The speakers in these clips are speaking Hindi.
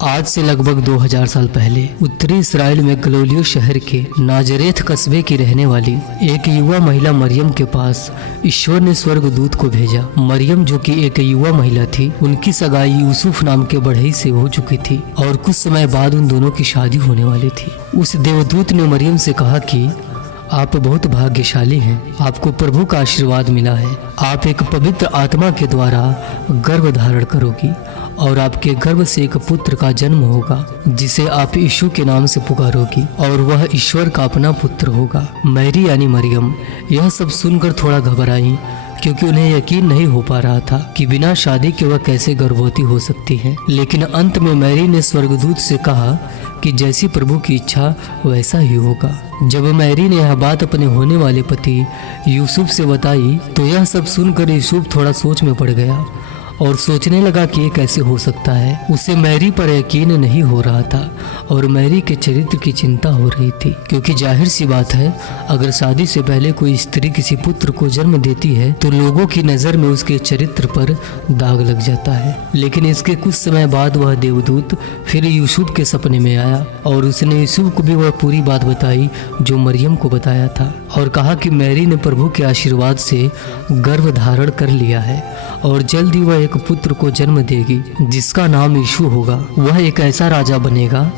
आज से लगभग 2000 साल पहले उत्तरी इसराइल में गलीलियो शहर के नाजरेथ कस्बे की रहने वाली एक युवा महिला मरियम के पास ईश्वर ने स्वर्गदूत को भेजा। मरियम जो कि एक युवा महिला थी, उनकी सगाई यूसुफ नाम के बढ़ई से हो चुकी थी और कुछ समय बाद उन दोनों की शादी होने वाली थी। उस देवदूत ने मरियम से कहा कि आप बहुत भाग्यशाली हैं, आपको प्रभु का आशीर्वाद मिला है। आप एक पवित्र आत्मा के द्वारा गर्भ धारण करोगी और आपके गर्भ से एक पुत्र का जन्म होगा जिसे आप यीशु के नाम से पुकारोगी और वह ईश्वर का अपना पुत्र होगा। मैरी यानी मरियम यह सब सुनकर थोड़ा घबराई, क्योंकि उन्हें यकीन नहीं हो पा रहा था कि बिना शादी के वह कैसे गर्भवती हो सकती है। लेकिन अंत में मैरी ने स्वर्गदूत से कहा कि जैसी प्रभु की इच्छा वैसा ही होगा। जब मैरी ने यह बात अपने होने वाले पति यूसुफ से बताई तो यह सब सुनकर यूसुफ थोड़ा सोच में पड़ गया और सोचने लगा कि ये कैसे हो सकता है। उसे मैरी पर यकीन नहीं हो रहा था और मैरी के चरित्र की चिंता हो रही थी, क्योंकि जाहिर सी बात है, अगर शादी से पहले कोई स्त्री किसी पुत्र को जन्म देती है तो लोगों की नज़र में उसके चरित्र पर दाग लग जाता है। लेकिन इसके कुछ समय बाद वह देवदूत फिर यूसुफ के सपने में आया और उसने यूसुफ को भी वह पूरी बात बताई जो मरियम को बताया था और कहा कि मैरी ने प्रभु के आशीर्वाद से गर्भ धारण कर लिया है और जल्द ही वह एक पुत्र को जन्म देगी जिसका नाम यीशु होगा। वह एक ऐसा राजा बनेगा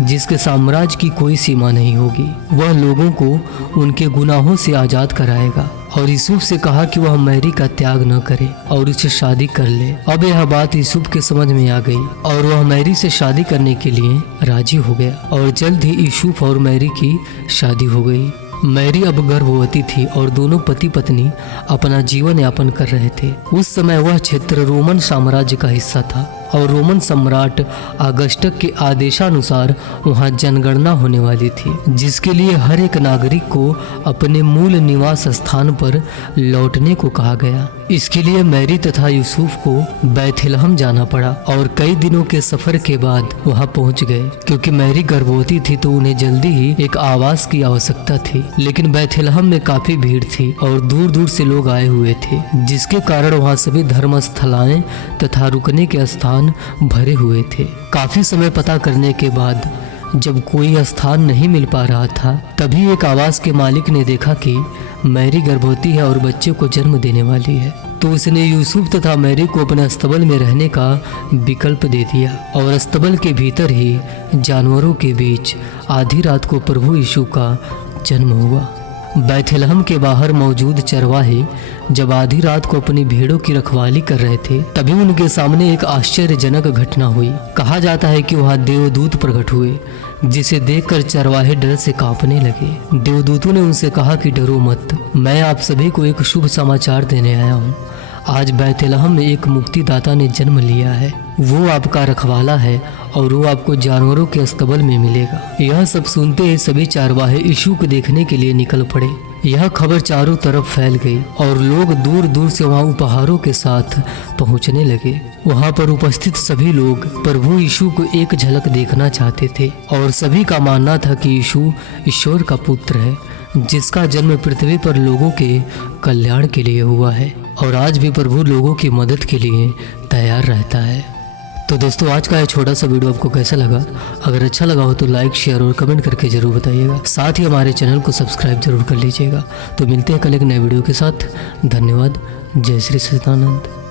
जिसके साम्राज्य की कोई सीमा नहीं होगी। वह लोगों को उनके गुनाहों से आजाद कराएगा। और यूसुफ से कहा कि वह मैरी का त्याग न करे और उससे शादी कर ले। अब यह बात यूसुफ के समझ में आ गई और वह मैरी से शादी करने के लिए राजी हो गया और जल्द ही यूसुफ और मैरी की शादी हो गई। मैरी अब गर्भवती थी और दोनों पति पत्नी अपना जीवन यापन कर रहे थे। उस समय वह क्षेत्र रोमन साम्राज्य का हिस्सा था और रोमन सम्राट अगस्टस के आदेशानुसार वहां जनगणना होने वाली थी, जिसके लिए हर एक नागरिक को अपने मूल निवास स्थान पर लौटने को कहा गया। इसके लिए मैरी तथा यूसुफ को बैतलहम जाना पड़ा और कई दिनों के सफर के बाद वहां पहुंच गए। क्योंकि मैरी गर्भवती थी तो उन्हें जल्दी ही एक आवास की आवश्यकता थी, लेकिन बैतलहम में काफी भीड़ थी और दूर दूर से लोग आए हुए थे, जिसके कारण वहां सभी धर्मस्थलाएं तथा रुकने के स्थान भरे हुए थे। काफी समय पता करने के बाद जब कोई स्थान नहीं मिल पा रहा था, तभी एक आवास के मालिक ने देखा कि मैरी गर्भवती है और बच्चे को जन्म देने वाली है, तो उसने यूसुफ तथा मैरी को अपने अस्तबल में रहने का विकल्प दे दिया और अस्तबल के भीतर ही जानवरों के बीच आधी रात को प्रभु यीशु का जन्म हुआ। बैतलहम के बाहर मौजूद चरवाहे जब आधी रात को अपनी भेड़ों की रखवाली कर रहे थे, तभी उनके सामने एक आश्चर्यजनक घटना हुई। कहा जाता है कि वहां देवदूत प्रकट हुए, जिसे देखकर चरवाहे डर से कांपने लगे। देवदूतों ने उनसे कहा कि डरो मत, मैं आप सभी को एक शुभ समाचार देने आया हूँ। आज बैतलहम में एक मुक्तिदाता ने जन्म लिया है। वो आपका रखवाला है और वो आपको जानवरों के अस्तबल में मिलेगा। यह सब सुनते ही सभी चरवाहे यीशु को देखने के लिए निकल पड़े। यह खबर चारों तरफ फैल गई और लोग दूर दूर से वहां उपहारों के साथ पहुंचने लगे। वहां पर उपस्थित सभी लोग प्रभु यीशु को एक झलक देखना चाहते थे और सभी का मानना था कि यीशु ईश्वर का पुत्र है, जिसका जन्म पृथ्वी पर लोगों के कल्याण के लिए हुआ है और आज भी प्रभु लोगों की मदद के लिए तैयार रहता है। तो दोस्तों, आज का यह छोटा सा वीडियो आपको कैसा लगा? अगर अच्छा लगा हो तो लाइक, शेयर और कमेंट करके जरूर बताइएगा। साथ ही हमारे चैनल को सब्सक्राइब जरूर कर लीजिएगा। तो मिलते हैं कल एक नए वीडियो के साथ। धन्यवाद। जय श्री सच्चिदानंद।